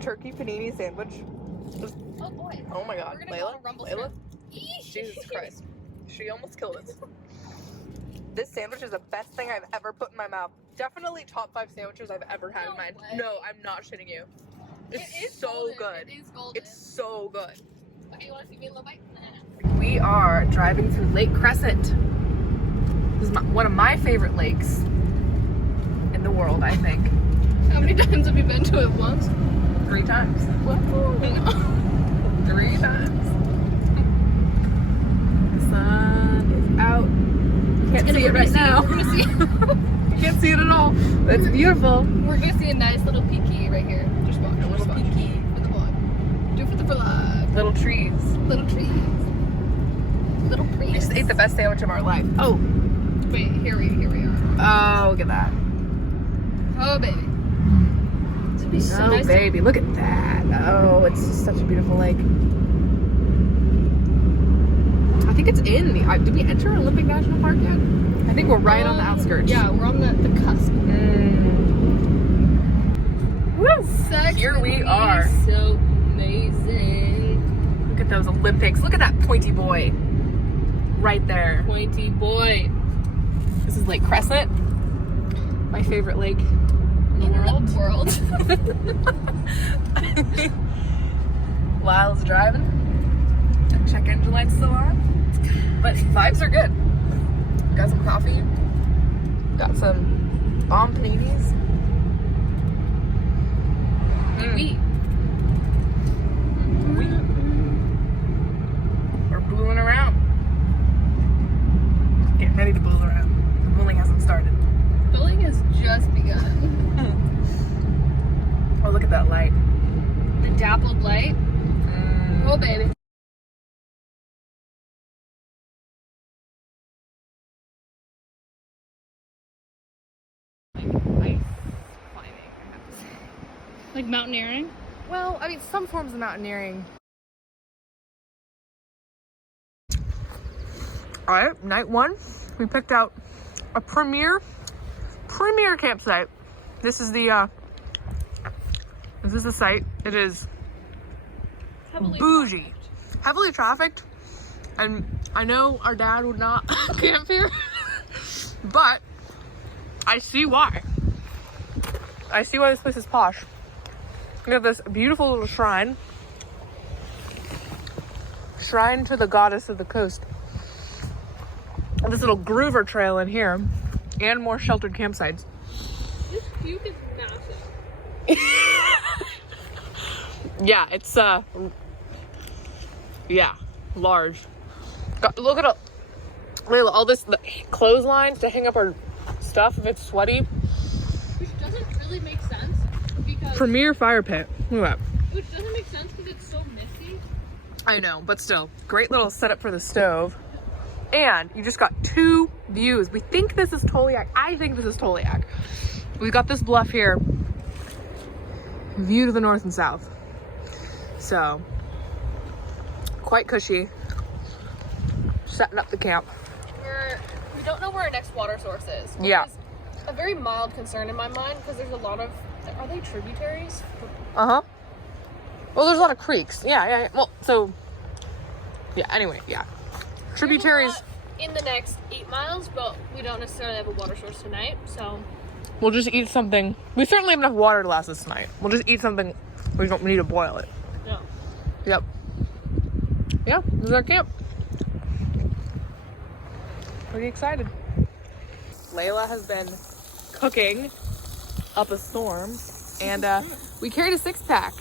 turkey panini sandwich. Oh boy. Oh my god, We're gonna go on a rumble strip. Jesus Christ. She almost killed us. This sandwich is the best thing I've ever put in my mouth. Definitely top 5 sandwiches I've ever had in my... way. No, I'm not shitting you. It is so golden. good. It is golden. It's so good. Okay, you want to see me a little bite? We are driving through Lake Crescent. This is one of my favorite lakes in the world, I think. How many times have you been to it? Once? 3 times. Whoa. 3 times. The sun is out. Can't see it right now. We're gonna see. You can't see it at all. But it's beautiful. We're gonna see a nice little peaky right here. Just watch. A little just watch. peaky. For the vlog. Do it for the vlog. Little trees. Little trees. Little trees. We just ate the best sandwich of our life. Oh. Wait, here we are. Oh, look at that. Oh baby. This would be so Oh, nice. baby, look at that. Oh, it's just such a beautiful lake. I think it's in the... Did we enter Olympic National Park yet? I think we're right on the outskirts. Yeah, we're on the cusp. Woo! Here we are. So amazing. Look at those Olympics. Look at that pointy boy. Right there. Pointy boy. This is Lake Crescent. My favorite lake in the world. Lyle's driving. Check engine light's still on. But vibes are good. Got some coffee. Got some bomb paninis. We're booling around. Getting ready to bool around. The bowling hasn't started. Bowling has just begun. Oh, look at that light. The dappled light. Oh, baby. Ice climbing, I have to say. Like mountaineering? Well, I mean, some forms of mountaineering. All right, night 1, we picked out a premier campsite. This is the site. It is bougie, heavily trafficked, and I know our dad would not camp here, but I see why. I see why this place is posh. We have this beautiful little shrine to the goddess of the coast. And this little groover trail in here, and more sheltered campsites. This puke is massive. Yeah, it's yeah, large. Look at Layla, all this clotheslines to hang up our stuff if it's sweaty. Which doesn't really make sense because Premier fire pit. Look at that. which doesn't make sense because it's so misty. I know, but still, great little setup for the stove. And you just got 2 views. We think this is Toliak. I think this is Toliak. We've got this bluff here. View to the north and south. So, quite cushy. Setting up the camp. We don't know where our next water source is. Yeah. Which is a very mild concern in my mind because there's a lot of... Are they tributaries? Uh-huh. Well, there's a lot of creeks. Yeah. Well, so... Yeah, anyway, yeah. Tributaries. In the next 8 miles, but we don't necessarily have a water source tonight, so... We'll just eat something. We certainly have enough water to last us tonight. We'll just eat something. We don't need to boil it. No. Yep. Yeah, this is our camp. Pretty excited. Layla has been cooking up a storm, and we carried a 6-pack.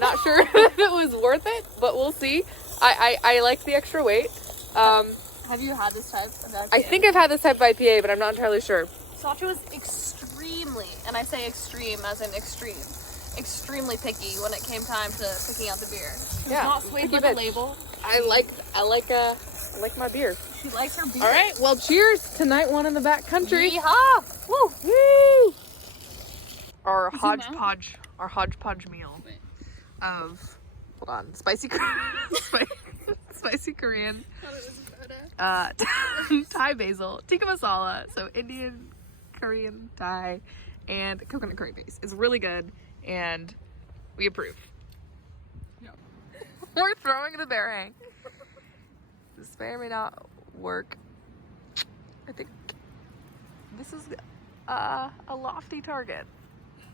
Not sure if it was worth it, but we'll see. I like the extra weight. Have you had this type of IPA? I think I've had this type of IPA, but I'm not entirely sure. Sacha was extremely, and I say extreme as in extreme, extremely picky when it came time to picking out the beer. She was not swayed by the label. I like my beer. She likes her beer. All right, well, cheers to night 1 in the back country. Yeehaw! Woo! Woo! Our hodgepodge meal of, hold on, spicy Korean, Thai basil, tikka masala, so Indian, Korean, Thai, and coconut curry base. It's really good, and We approve. Yeah. We're throwing the bear hang. This may or may not work. I think this is a lofty target,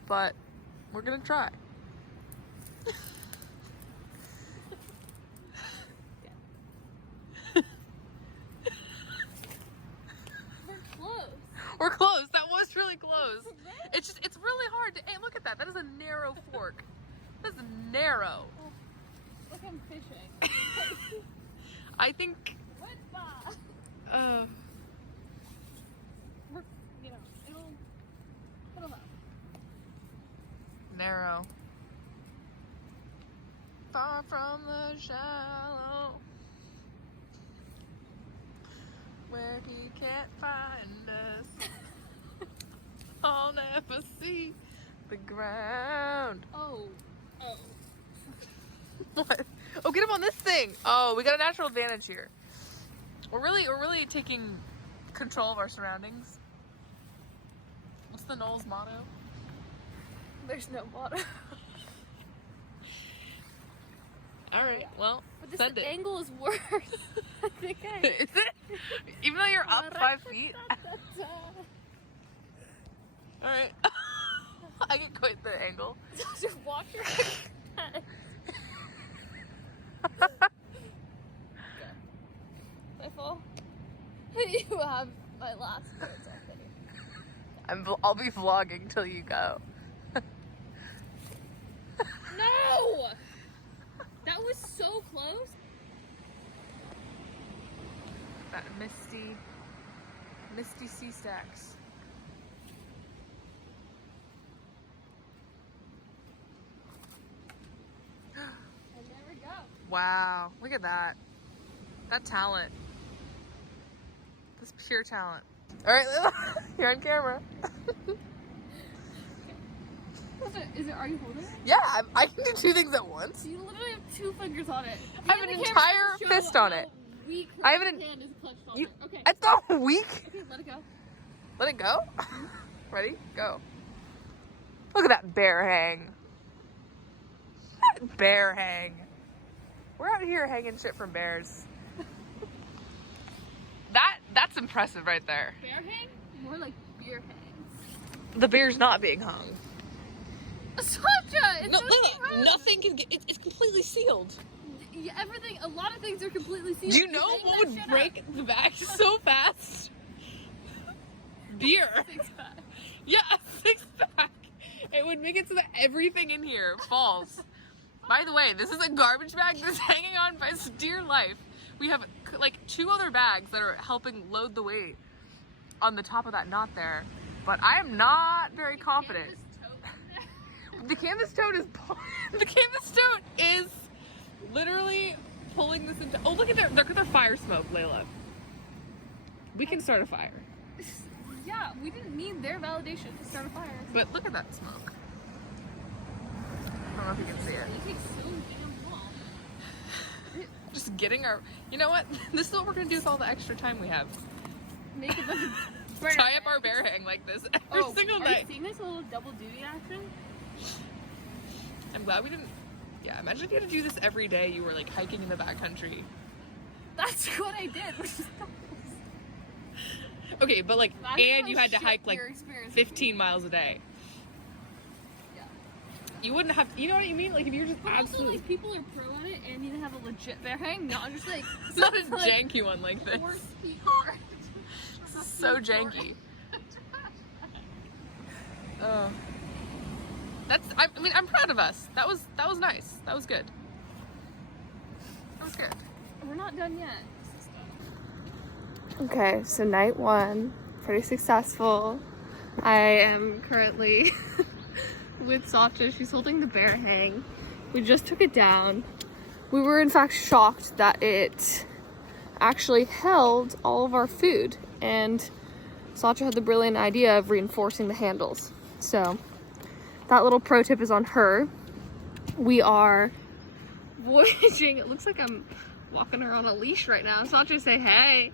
but we're gonna try. We're close. That was really close. It's really hard to, hey, look at that. That is a narrow fork. That's narrow. Look, I'm fishing. I think, We're, you know, it'll help. narrow. Far from the shallow, where he can't find us. I'll never see the ground. Oh. What? Oh, get him on this thing. Oh, we got a natural advantage here. We're really taking control of our surroundings. What's the Knowles motto? There's no water. All right, well, But this send it. angle is worse. I think Is it? Even though you're up 5 feet? All right. I get quite the angle. Just walk your head. I fall. You have my last words, I think. I'll be vlogging till you go. No! That was so close. That misty sea stacks. And there we go. Wow, look at that. That talent. That's pure talent. All right, Layla, you're on camera. Are you holding it? Yeah, I can do 2 things at once. You literally have 2 fingers on it. I have an entire fist on it. I have an- hand is clutched on You, it. Okay. It's not weak. Okay, let it go. Let it go. Ready? Go. Look at that bear hang. That bear hang. We're out here hanging shit from bears. That's impressive right there. Bear hang? More like beer hangs. The bear's not being hung. Sasha! It's No, so Layla, gross. nothing can get. It's completely sealed. Yeah, everything. A lot of things are completely sealed. Do you know Hang what that would shit break the bag so fast? Beer. up. 6-pack. Yeah, a 6-pack. It would make it so that everything in here falls. By the way, this is a garbage bag that's hanging on by its dear life. We have like 2 other bags that are helping load the weight on the top of that knot there. But I am not very confident. The canvas tote is the canvas tote is literally pulling this into. Oh, look at their fire smoke, Layla. We can start a fire. Yeah, we didn't need their validation to start a fire. But look at that smoke. I don't know if you can see it. It takes so damn long. Just getting our. You know what? This is what we're gonna do with all the extra time we have. Make it like Tie up our bear hang like this every single Are night. you seeing this little double duty action? I'm glad we didn't. Yeah, imagine if you had to do this every day. You were like hiking in the backcountry. That's what I did. Which is Okay, but like, Imagine and how you had to shit hike like your experience would 15 be. miles a day. Yeah. You wouldn't have. You know what I mean? Like if you're just But also, absolutely. like, people are pro on it and need to have a legit bear hang, not just like It's not a like, janky one like this. force people. This is so janky. Oh. I mean, I'm proud of us. That was nice. That was good. That was good. We're not done yet. Okay, so night 1, pretty successful. I am currently with Satya. She's holding the bear hang. We just took it down. We were in fact shocked that it actually held all of our food, and Satya had the brilliant idea of reinforcing the handles. So that little pro tip is on her. We are voyaging. It looks like I'm walking her on a leash right now. Satya, say hey.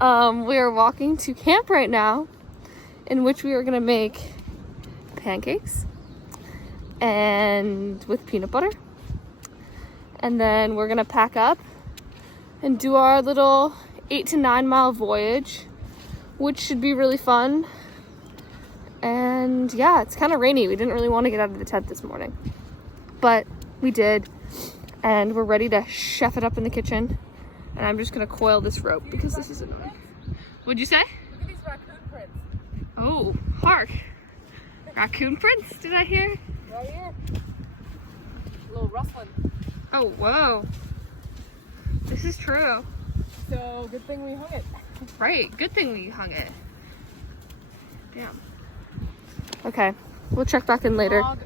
We are walking to camp right now, in which we are going to make pancakes and with peanut butter. And then we're gonna pack up and do our little 8 to 9 mile voyage, which should be really fun. And yeah, it's kind of rainy. We didn't really want to get out of the tent this morning, but we did. And we're ready to chef it up in the kitchen. And I'm just gonna coil this rope because this is annoying. What'd you say? Look at these raccoon prints. Oh, hark. Raccoon prints, did I hear? Right here. A little rustling. Oh, whoa. This is true. So good thing we hung it. Right, good thing we hung it. Damn. Okay, we'll check back in later. Log,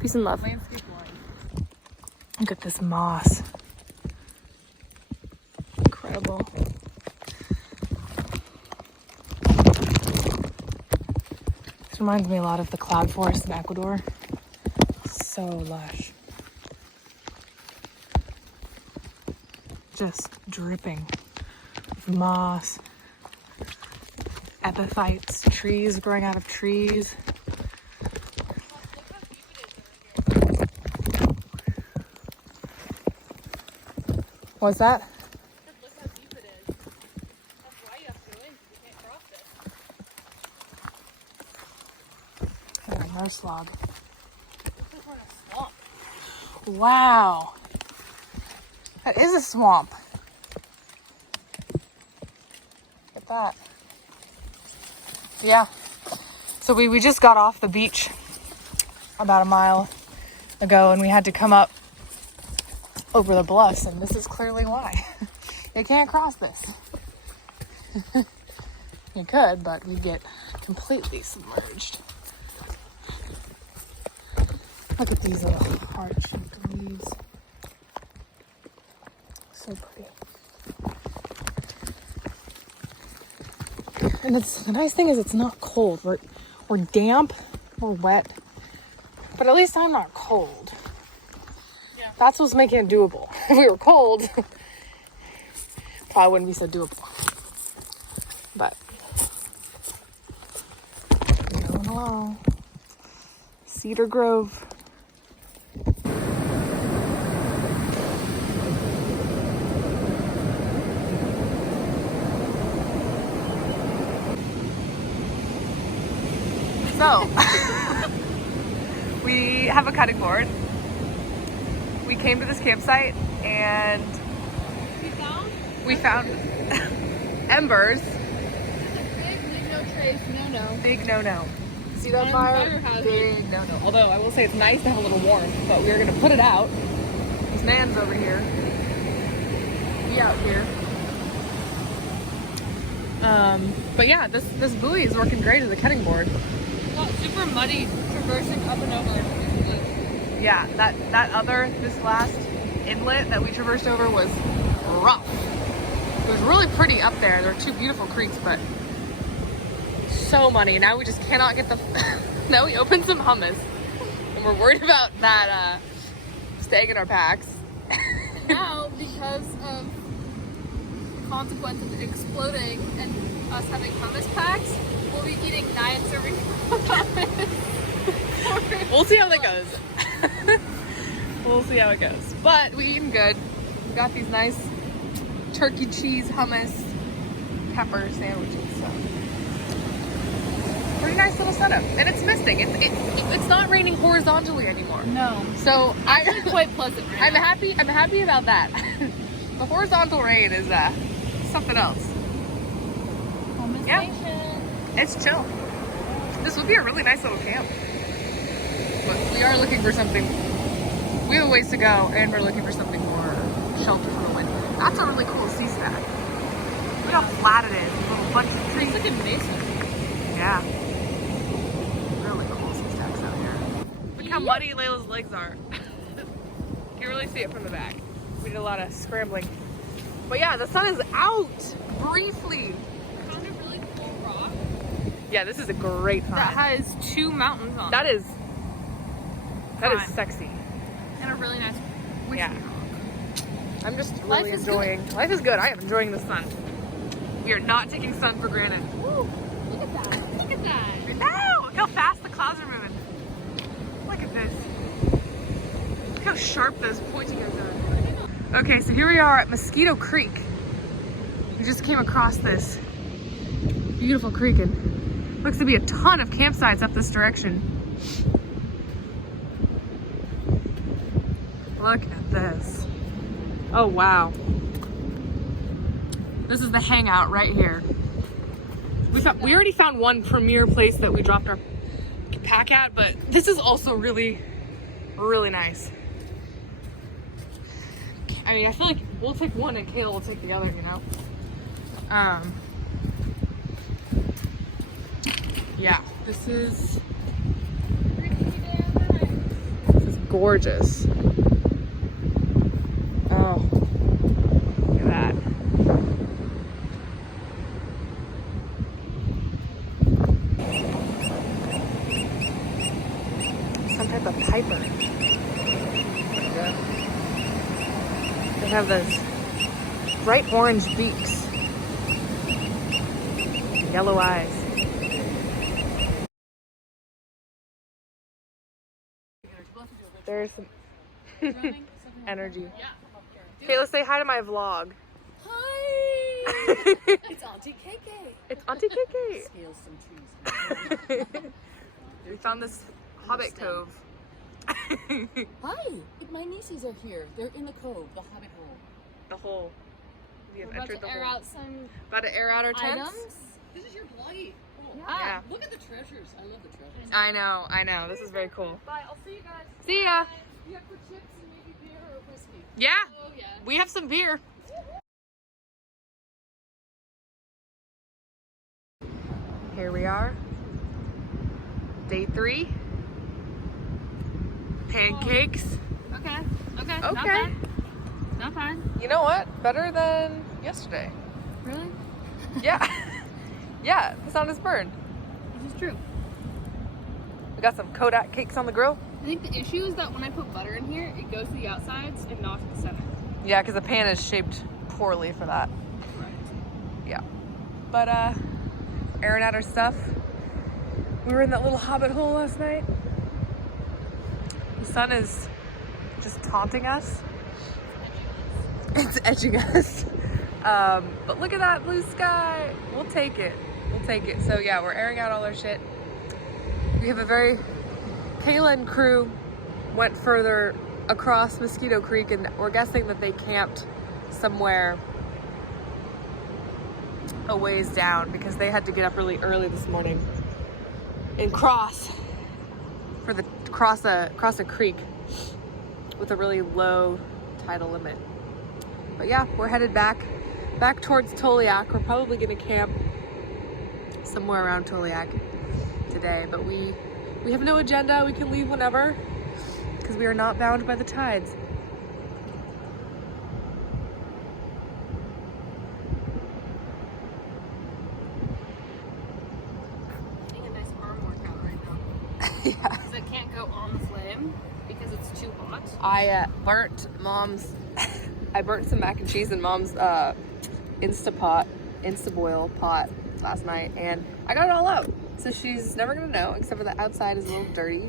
Peace and love. landscape line. Look at this moss. Incredible. This reminds me a lot of the cloud forest in Ecuador. So lush. Just dripping with moss, epiphytes, trees growing out of trees. What's that? Look how deep it is. That's why you have to go in, because you can't cross this. Oh, nurse log. Looks like we're in a swamp. Wow. That is a swamp. Look at that. Yeah. So we just got off the beach about a mile ago and we had to come up over the bluffs, and this is clearly why. You can't cross this. You could, but we'd get completely submerged. Look at these little heart-shaped leaves. So pretty. And it's the nice thing is it's not cold. We're damp, we're wet, but at least I'm not cold. Yeah. That's what's making it doable. If we were cold, probably wouldn't be so doable. But going along. Cedar Grove. So, we have a cutting board. We came to this campsite and we found embers. Big no trace, no. Big no-no. See that fire? Fire hazard. Big no-no. Although I will say it's nice to have a little warmth, but we are gonna put it out. This man's over here. We out here. But yeah, this buoy is working great as a cutting board. Got super muddy traversing up and over. Yeah, this last inlet that we traversed over was rough. It was really pretty up there. There were two beautiful creeks, but so muddy. Now we just cannot get the, now we opened some hummus and we're worried about that staying in our packs. Now, because of the consequence of it exploding and us having hummus packs, we'll be eating 9 servings of hummus. We'll see how that goes. We'll see how it goes. But we eating good. We got these nice turkey cheese hummus pepper sandwiches. So pretty nice little setup, and it's misting. It's not raining horizontally anymore. No. So Actually quite pleasant right I'm now. happy about that. The horizontal rain is something else. Hummus Yeah. Nation. It's chill. This would be a really nice little camp. But we are looking for something. We have a ways to go, and we're looking for something more shelter from the wind. That's a really cool sea stack. Look how flat it is. A little bunch of trees. It's like a mason. Yeah. Really cool sea stacks out here. Look how muddy Layla's legs are. You can really see it from the back. We did a lot of scrambling. But yeah, the sun is out briefly. Found a really cool rock Yeah, this is a great find. that has 2 mountains on That it. is Fun. sexy. And a really nice whiskey Yeah. rock. I'm just Life really is enjoying. Life is good. I am enjoying the sun. We are not taking sun for granted. Woo! Look at that. Look at that. No! Look how fast the clouds are moving. how sharp those pointy ears are. Okay, so here we are at Mosquito Creek. We just came across this beautiful creek and looks to be a ton of campsites up this direction. Look at this. Oh wow. This is the hangout right here. We already found one premier place that we dropped our pack at, but this is also really, really nice. I mean, I feel like we'll take one and Kayla will take the other, you know? Yeah, this is gorgeous. Oh, look at that. Some type of piper. They have those bright orange beaks, yellow eyes. There's some energy. Kayla, say hi to my vlog. Hi! It's Auntie KK. It's Auntie KK. Scale some trees. We found this Hobbit Cove. Hi! My nieces are here. They're in the cove, the Hobbit hole. The hole. We have We're about entered to the air hole. out some About to air out our tents. items. This is your vloggy. Cool. Yeah. Look at the treasures. I love the treasures. I know. This is very cool. Bye. I'll see you guys. See ya. You have for chips and maybe beer or whiskey. Yeah, Oh, yeah. we have some beer. Here we are. Day 3. Pancakes. Okay. Okay. Okay. Not bad. Not bad. You know what? Better than yesterday. Really? Yeah. Yeah, the sound is burned. This is true. We got some Kodak cakes on the grill. I think the issue is that when I put butter in here, it goes to the outsides and not to the center. Yeah, because the pan is shaped poorly for that. Right. Yeah. But airing out our stuff. We were in that little hobbit hole last night. The sun is just taunting us. It's edging us. But look at that blue sky. We'll take it. We'll take it. So yeah, we're airing out all our shit. We have a very... Kayla and crew went further across Mosquito Creek and we're guessing that they camped somewhere a ways down because they had to get up really early this morning and cross a creek with a really low tidal limit. But yeah, we're headed back towards Toliak. We're probably gonna camp somewhere around Toliak today, but we have no agenda. We can leave whenever because we are not bound by the tides. Getting a nice arm workout right now. Yeah. Because I can't go on the flame because it's too hot. I burnt some mac and cheese in Mom's Instaboil pot last night, and I got it all out. So she's never gonna know, except for the outside is a little dirty,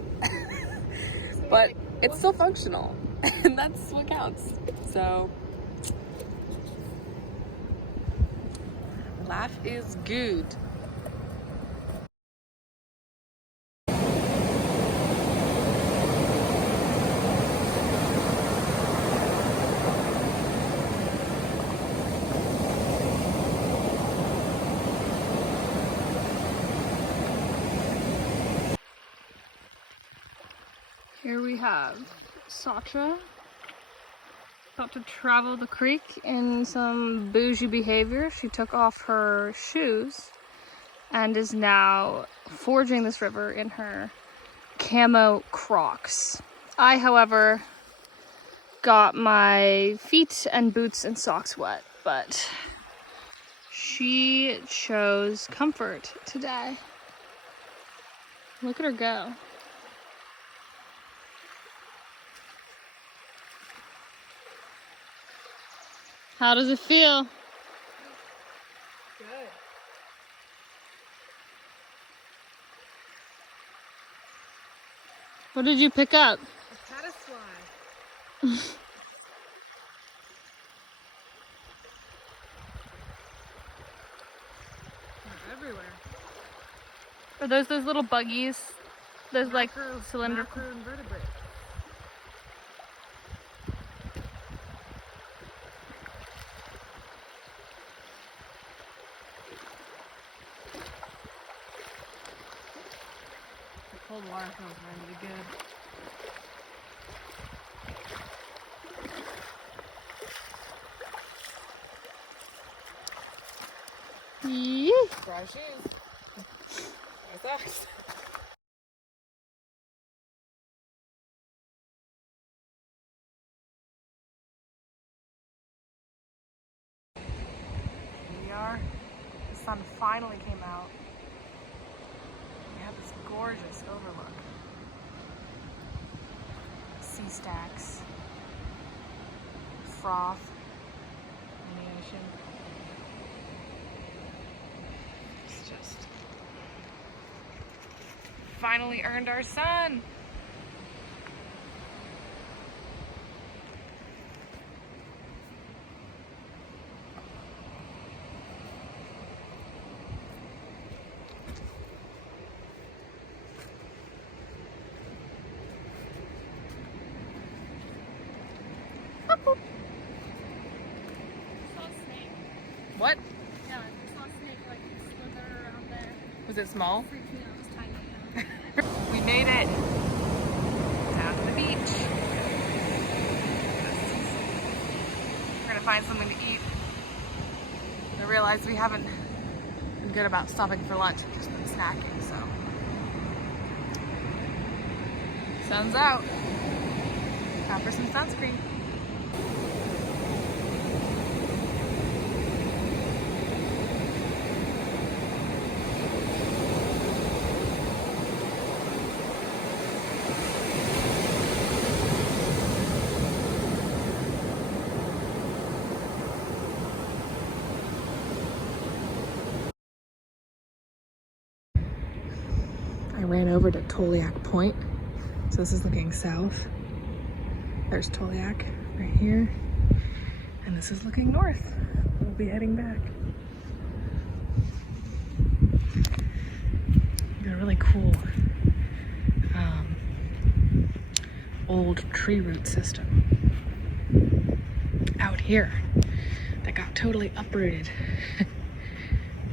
but it's still functional, and that's what counts. So life is good. Here we have Satra about to travel the creek in some bougie behavior. She took off her shoes and is now forging this river in her camo Crocs. I, however, got my feet and boots and socks wet, but she chose comfort today. Look at her go. How does it feel? Good. What did you pick up? A caddisfly. Everywhere. Are those little buggies? Those like cylindrical. Macroinvertebrate. The cold water feels really good. Yee. Dry shoes. My socks. Here we are. The sun finally came out. We have this gorgeous overlook. Sea stacks, froth in the ocean. It's just finally earned our sun. Saw a snake. What? Yeah, I saw a snake like slither around there. Was it small? Freaked me out. It was tiny. We made it down to the beach. We're gonna find something to eat. I realized we haven't been good about stopping for lunch, we've just been snacking, so. Sun's out. Time for some sunscreen. I ran over to Toliak Point. So this is looking south. There's Toliak right here. And this is looking north. We'll be heading back. Got a really cool old tree root system out here that got totally uprooted.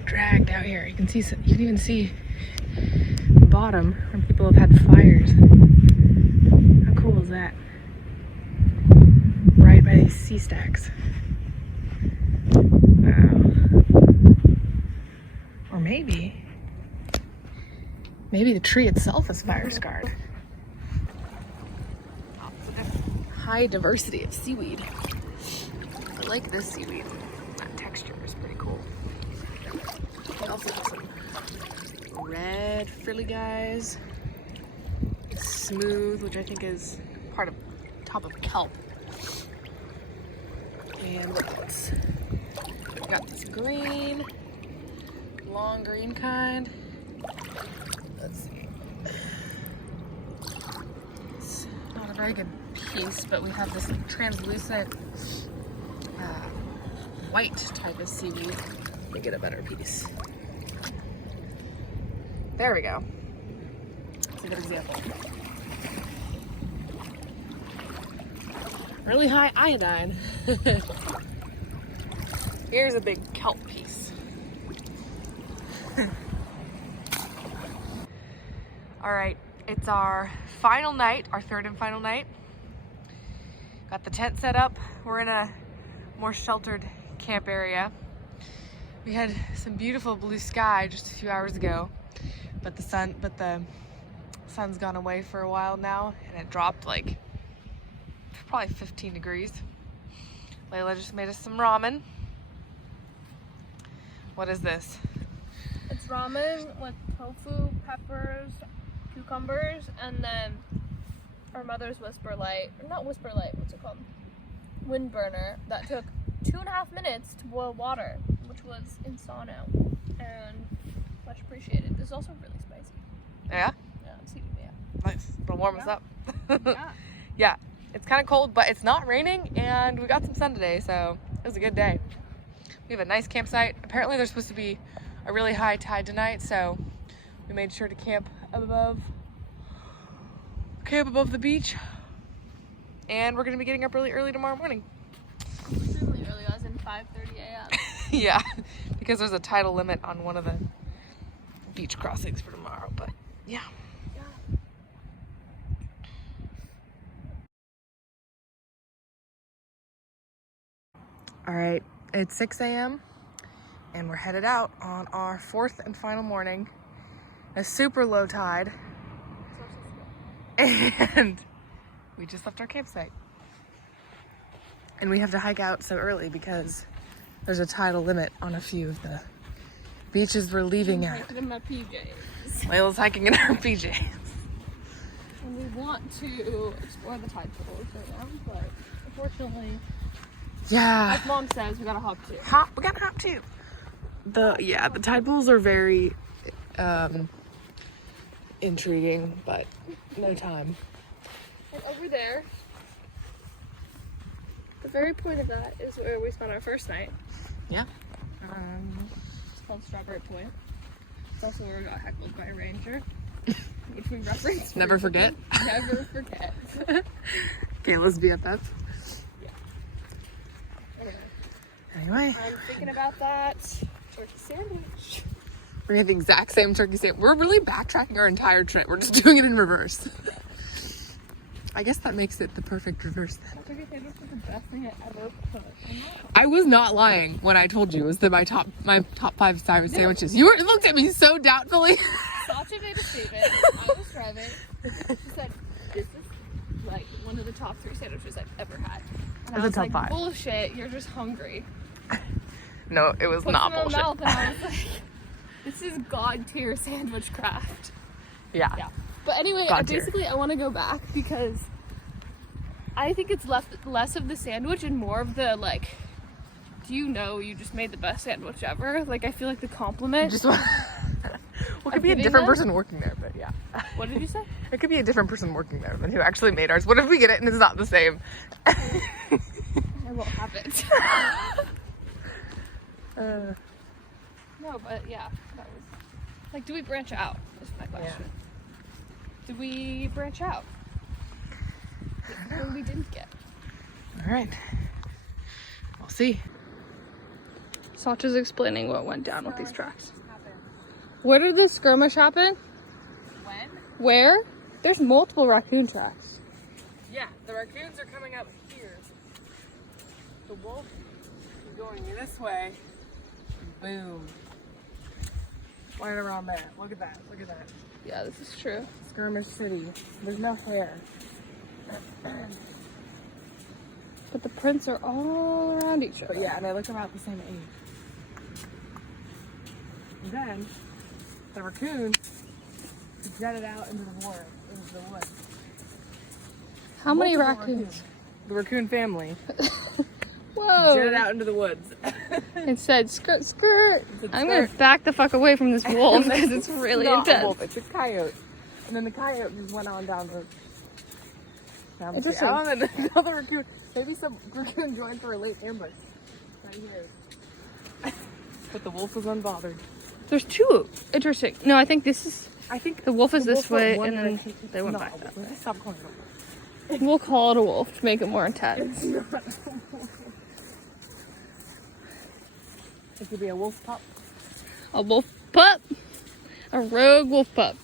Dragged out here. You can even see the bottom where people have had fires. How cool is that? Right by these sea stacks. Wow. Or maybe the tree itself is fire scarred. High diversity of seaweed. I like this seaweed. That texture is pretty cool. We also have some red frilly guys. Smooth, which I think is part of top of kelp. And what else? We got this green, long green kind. Let's see. It's not a very good piece, but we have this translucent white type of seaweed. We get a better piece. There we go. That's a good example. Really high iodine. Here's a big kelp piece. All right, it's our final night, our third and final night. Got the tent set up. We're in a more sheltered camp area. We had some beautiful blue sky just a few hours ago, but the sun's gone away for a while now, and it dropped like probably 15 degrees. Layla just made us some ramen. What is this? It's ramen with tofu, peppers, cucumbers, and then our mother's Whisper Light, or not Whisper Light, what's it called? Wind burner that took 2.5 minutes to boil water, which was insano and much appreciated. This is also really spicy. Yeah? Yeah, it's heating me up. Nice. It'll warm us up. Yeah. Yeah. It's kind of cold, but it's not raining, and we got some sun today, so it was a good day. We have a nice campsite. Apparently there's supposed to be a really high tide tonight, so we made sure to camp above the beach. And we're gonna be getting up really early tomorrow morning. Really early, as in 5:30 a.m. Yeah, because there's a tidal limit on one of the beach crossings for tomorrow, but yeah. All right, it's 6 a.m. and we're headed out on our fourth and final morning. A super low tide. And we just left our campsite. And we have to hike out so early because there's a tidal limit on a few of the beaches we're leaving at. Hiking in my PJs. Layla's hiking in her PJs. And we want to explore the tide pools right now, but unfortunately, Yeah. as Mom says, we gotta hop too. We gotta hop too. The tide pools are very intriguing, but no time. And over there, the very point of that is where we spent our first night. Yeah. It's called Strawberry Point. It's also where we got heckled by a ranger, which we referenced. Never forget. Never forget. Kayla's BFF. Anyway, I'm thinking about that turkey sandwich. we're gonna have the exact same turkey sandwich. We're really backtracking our entire trip. We're just doing it in reverse. I guess that makes it the perfect reverse then. That turkey sandwich was the best thing I ever put. I was not lying when I told you it was my top 5 sandwiches. You looked at me so doubtfully. Sacha made a statement. I was driving. She said, "This is like one of the top 3 sandwiches I've ever had." And I It's a was top like, 5. "Bullshit! You're just hungry." No, it was Put not it in my bullshit. mouth, and I was like, "This is god tier sandwich craft." Yeah. Yeah. But anyway, God tier. basically, I want to go back because I think it's less of the sandwich and more of the like. Do you know you just made the best sandwich ever? Like, I feel like the compliment. Just well, it could be a giving different them? person working there, but yeah. What did you say? It could be a different person working there than who actually made ours. What if we get it and it's not the same? I won't have it. No, but yeah, that was like, do we branch out? Is my question. Did we branch out? Or we didn't get. All right. We'll see. Sacha's explaining what went down with these tracks. Where did the skirmish happen? When? Where? There's multiple raccoon tracks. Yeah, the raccoons are coming up here. The wolf is going this way. Boom. Right around there. Look at that. Look at that. Yeah, this is true. Skirmish City. There's no hair. But the prints are all around each other. But yeah, and they look about the same age. And then the raccoon jetted out into the woods. How many Multiple raccoons? The raccoon family Whoa! jetted out into the woods. It said skirt, skirt. said I'm gonna skirt. back the fuck away from this wolf because it's really Not a intense. wolf, it's a coyote. And then the coyote just went on down the Interesting. Oh, and then another raccoon. Maybe some raccoon joined for a late ambush. Right here. But the wolf was unbothered. There's 2. Interesting. No, I think this is. I think The wolf is the this wolf went way, one and then direction. they went It's back not a that wolf. way. Stop calling it a wolf. We'll call it a wolf to make it more intense. It could be a wolf pup. A wolf pup. A rogue wolf pup.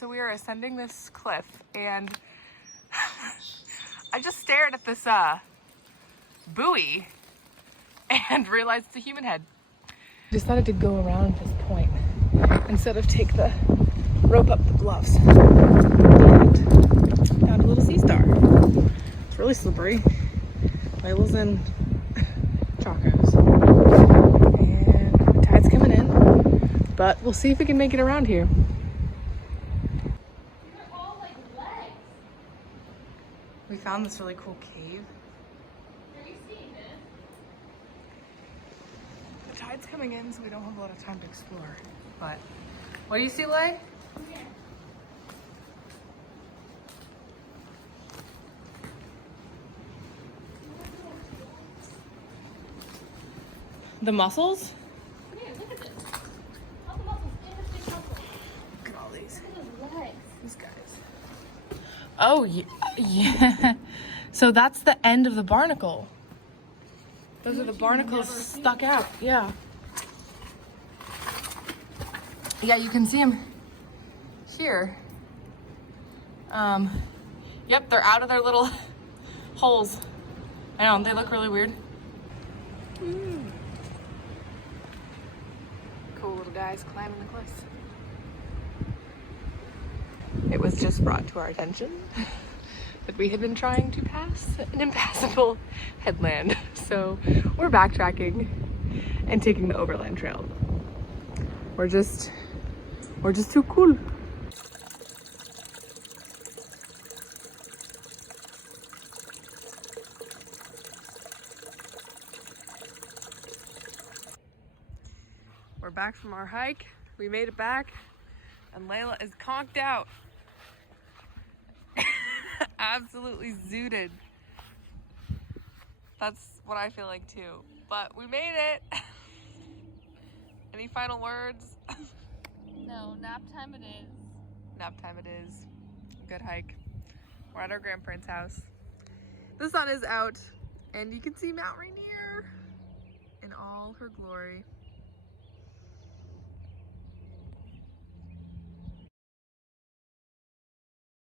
We are ascending this cliff, and I just stared at this buoy and realized it's a human head. Decided to go around this point instead of take the rope up the bluffs. And found a little sea star. It's really slippery. Layla's in chacos. And the tide's coming in, but we'll see if we can make it around here. We found this really cool cave. The tide's coming in, so we don't have a lot of time to explore. But what do you see, Lay? The mussels? Yeah, look at this. All the muscles in his big muscle. Look at all these. Look at his legs. These guys. Oh, yeah. So that's the end of the barnacle. Those are the barnacles stuck out. Yeah. Yeah, you can see them here. Yep, they're out of their little holes. I know, they look really weird. Cool little guys climbing the cliffs. It was just brought to our attention that we had been trying to pass an impassable headland. So we're backtracking and taking the overland trail. We're just too cool. We're back from our hike. We made it back and Layla is conked out. Absolutely zooted. That's what I feel like too. But we made it. Any final words? No, nap time it is. Nap time it is. Good hike. We're at our grandparents' house. The sun is out and you can see Mount Rainier in all her glory.